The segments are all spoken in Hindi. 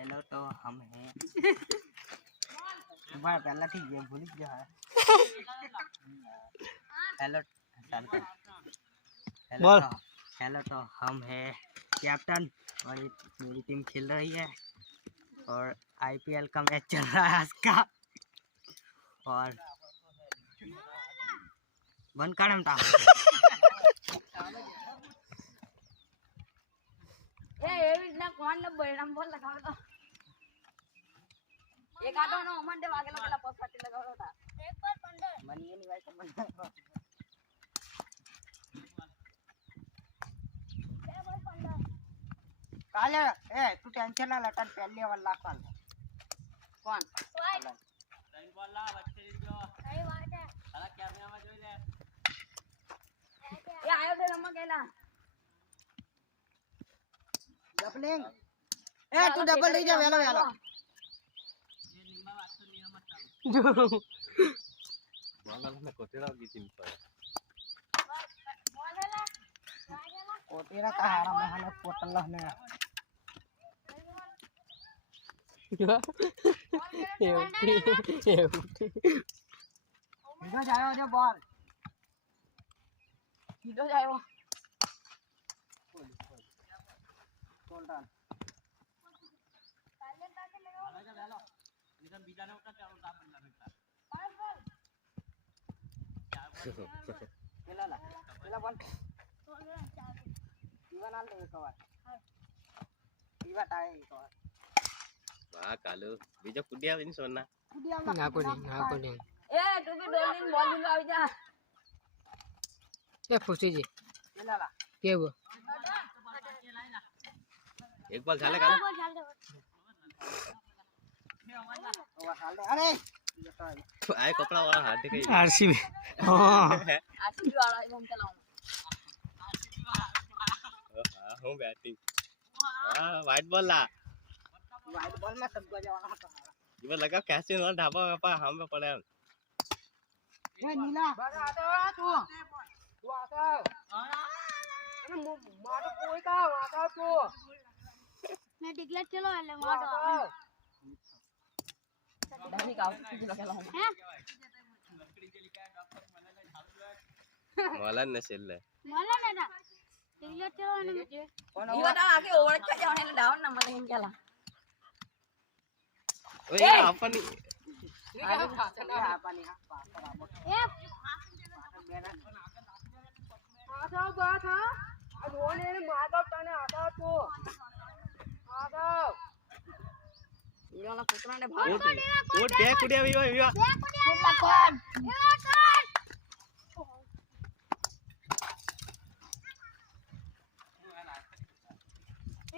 हेलो तो हम हैं पहला ठीक है भूल गया है हेलो हेलो तो हम हैं कैप्टन और मेरी टीम खेल रही है और आईपीएल का मैच चल रहा है आज का और बंद कर हम कौन बैराम बोल लगा तो एक आटो नो मंडे वागे लगला पॉकेट लगावला था एक बार पंडे मनिए नहीं भाई समझ काले ए तू टेंशन ना लटन पहले वाला कॉल कौन लाइन वाला बच्चे जो सही बात है साला कैमरा में જોઈ લે એ આયો દે રમવા ગેલા ડબલિંગ ए तू डबल લઈ જા વેલો વેલો એ નિમ્બા વાત તો નિયમ મત ચાલો બોલા ને કોટેરા की टीम पर બોલેલા कोटेरा का हारा में पोटल ने किधर जायो जो बॉल किधर जायो कौन डाल पहले ताके लगाओ लगा डालो निकल बीजा ने उठा चारों दाब बंदा बेटा चला बॉल जीवन आल एक बार जीवा टाए एक बार वाह कालू बीजा कुडिया बिन सोना कुडिया ना कोनी ए तू भी दो दिन बॉल दिन आवी जा ए फुसी जी चला के वो एक बॉल झाले कालू अरे आए कपड़ा वाला हाथ दिखाई आरसीबी हां आरसीबी वाला हम चलाऊं हां हूं बैटिंग हां वाइट बॉल ला वाइट बॉल में सब जवाना ये लगा कैसे ना ढाबा पापा हम पे पड़े ए नीला आता तू आता अरे मारो कोई का आता तू मैं डिक्लेयर चलो ले मारो नहीं का कुछ लगा ला हैं मला नसेल मला ना डिक्लेयर चलो ने ये बता आगे ओवर का जाने ले डाउन नंबर लेकिन केला ओए अपन अरे खाते अपन यहां पास बराबर ए आता बात हां आज होने माधव तने आता तो माधव ये वाला पुत्रा ने भाग वो टैग कुडिया विवा विवा कौन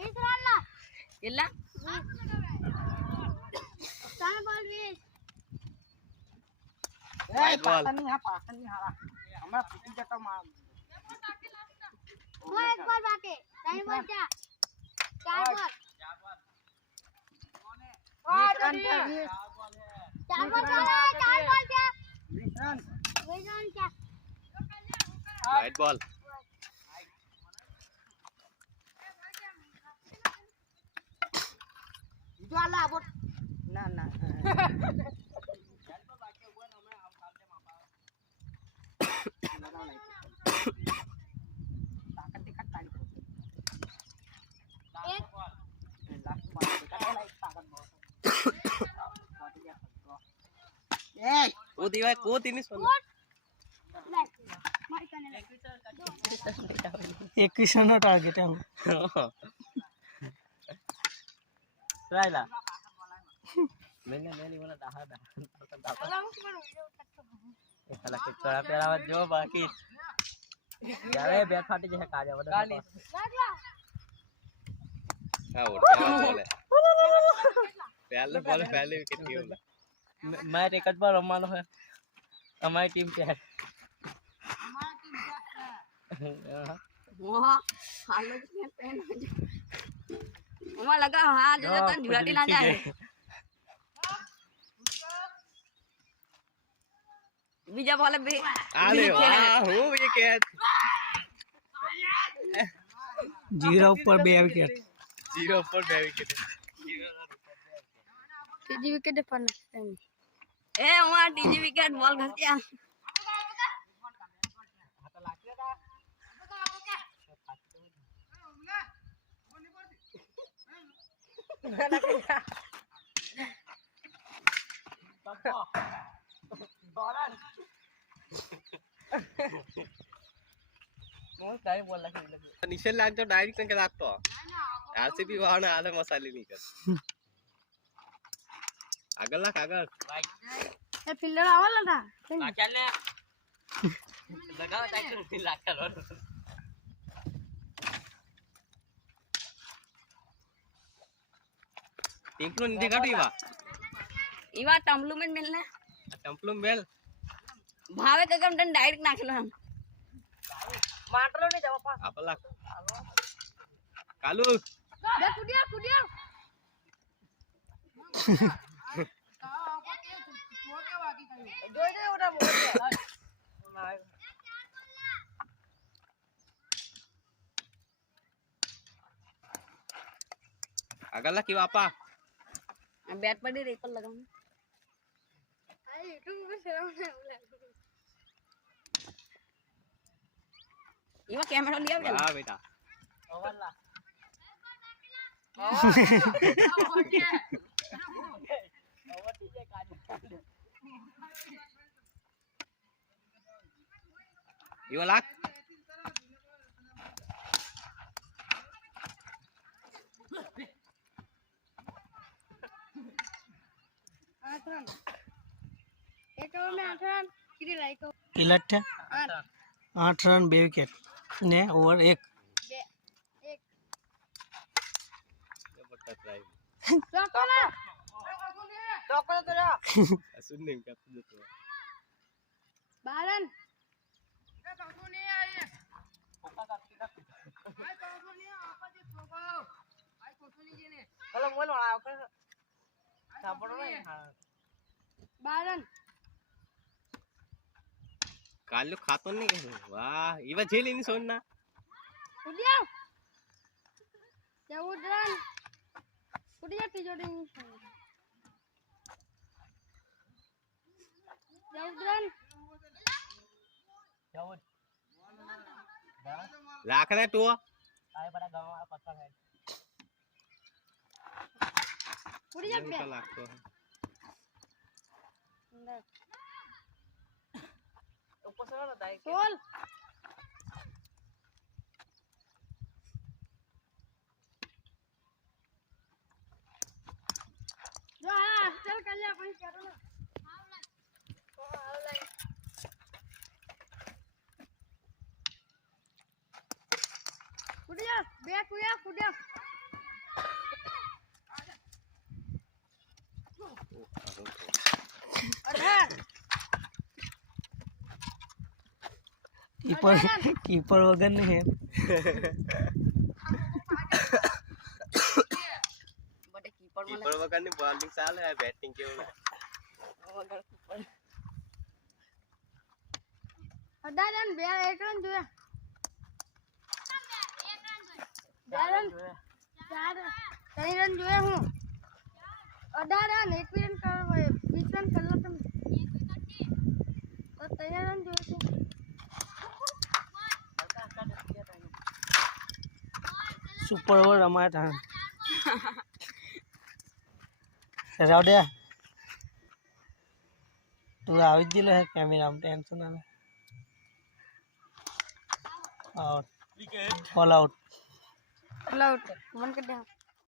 इसराला ಇಲ್ಲ सारे बॉल बीस ए पानी हारा हमरा पिटी जटा मार वो एक बॉल बाटे टाइम बॉल क्या चार बॉल चार बॉल क्या विजन क्या वाइट बॉल वाला बोट ना ना ताकत दिखा ताली एक लास्ट बॉल दिखा लाइक ताकत बहुत ए वो दीवार को तीन सुन मार करने एक किशन ना टारगेट है राइला मैंने बोला दाहा ये साला के तोरा पेरा जो बाकी यार ये बैट फाटी जे का जा बता हां वो क्या बॉल है पहले विकेट की मैं रिकट पर रमानो है हमारी टीम पे है वहां हालो के पेन वहां लगा हां जो तो झुराटी ना जाए बीजा बॉल बे अरे वाह हो विकेट जीरो पर बे विकेट जीरो पर बे विकेट ત્રીજી વિકેટ પર એ હું ત્રીજી વિકેટ બોલ ઘસ્યા निशेल लाग तो डायरेक्ट संके लागतो आरसीबी वाहन आले मसाले नहीं कर આગળ લાખ આગળ એ ફિલ્ડર આવલા ના લાખ્યા ને લગાવ ટાઈટ નથી લાખ્યા રો ટિંકલો નીચે કાઢો ઈવા ટમ્પલું મેલ ને ટેમ્પલમ બેલ ભાવે કે કમ તને ડાયરેક્ટ નાખલો આમ માટલો ને જવા પાસ આપલા કાલુ બે કુડિયા જોઈ દે ઓડા મોર આગળ લાખ ઈવા આપા बैट पड़ी रही पर लगाऊं अरे यूट्यूब पे चलाओ ना ये कैमरा लिया क्या हां बेटा ओवर ला ओवर टीजे काज ઈવા લાખ एक ओवर में 8 रन किती लाइक इलट 8 रन 2 विकेट ने ओवर 1 जबरदस्त ड्राइव ચોકલા તો જા सुन नहीं क्या तुझे तो બારન એ કાકુ નહીં આઈ કોકા કાકી કાકી આઈ કાકુ નહીં આપા જે કોકો આઈ કોકો નહીં જેને હલો બોલ વાળા ઓકે સાંભળો ને બારન કાલ્યો ખાતો નહીં વાહ ઈવા જેલ એની સોનના ઉડિયા 14 રન ઉડિયા તિજોરી 14 રન રાખને તું આય બડા ગાવા પત્તા હે ઉડિયા બે લાગતો ऊपर से ना दाई बोल जो हाँ चल कर ले अपन करो ना कुड़िया बे कुड़िया कुड़िया अरे कीपर वगैरह नहीं है बड़े कीपर में कीपर वगैरह नहीं बॉलिंग साल है बैटिंग के वगैरह कीपर अड्डा रन बे एक रन जो है रन 4 रन जो है हूं अड्डा रन एक रन कर 20 रन कर लो तुम तो 13 रन जो है सुपर ओवर रमाया था रावड़िया तू आविज दिले है कैमरा में टेंशन ना out all out all out मन कर दे